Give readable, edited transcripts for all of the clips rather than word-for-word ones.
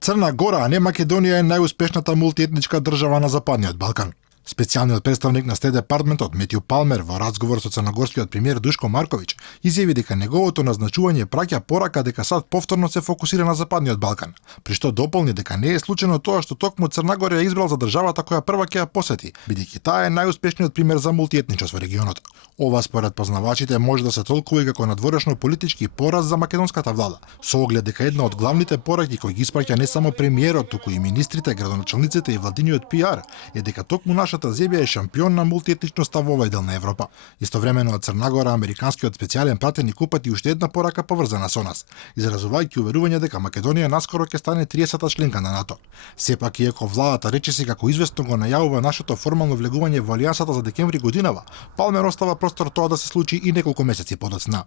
Црна Гора, а не Македонија, е најуспешната мултиетничка држава на Западниот Балкан. Специјалниот представник на Стет Департментот Метју Палмер во разговор со црногорскиот премиер Душко Марковиќ изјави дека неговото назначување праќа порака дека САД повторно се фокусира на Западниот Балкан, при што дополни дека не е случајно тоа што токму Црна Гора ја избрал за државата која прва ќе ја посети, бидејќи таа е најуспешниот пример за мултиетничност во регионот. Ова според познавачите може да се толкува и како надворешно политички пораз за македонската влада, со оглед дека една од главните пораки кои ги испраќа не само премиерот, туку и министрите, градоначалниците и владиниот пиар е дека токму нашата земја е шампион на мултиетничноста во овој дел на Европа. Истовремено од Црна Гора американскиот специјален пратеник упати уште една порака поврзана со нас, изразувајќи уверување дека Македонија наскоро ќе стане 30-та членка на НАТО. Сепак, иако владата речиси како известно го најавува нашето формално влегување во алијансата за декември годинава, Палмер остава простор тоа да се случи и неколку месеци подоцна.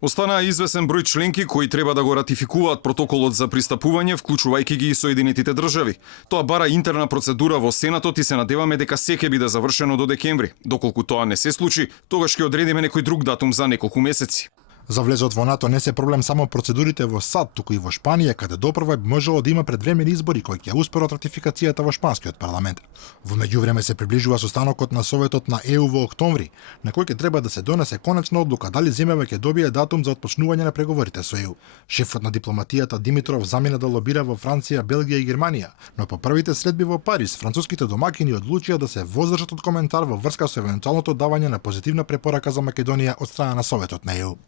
Останаа извесен број членки кои треба да го ратификуваат протоколот за пристапување, вклучувајќи ги и Соединетите држави. Тоа бара интерна процедура во Сенатот и се надеваме дека се ќе биде завршено до декември. Доколку тоа не се случи, тогаш ќе одредиме некој друг датум за неколку месеци. За влезот во НАТО не се проблем само процедурите во САД, туку и во Шпанија, каде допрва би можело да има предвремени избори кои ќе успорат ратификацијата во шпанскиот парламент. Во меѓувреме се приближува состанокот на Советот на ЕУ во октомври, на кој ќе треба да се донесе конечна одлука дали земјава ќе добие датум за отпочнување на преговорите со ЕУ. Шефот на дипломатијата Димитров замина да лобира во Франција, Белгија и Германија, но по првите средби во Париз, француските домакини одлучија да се воздржат од коментар во врска со евентуалното давање на позитивна препорака за Македонија од страна на Советот на ЕУ.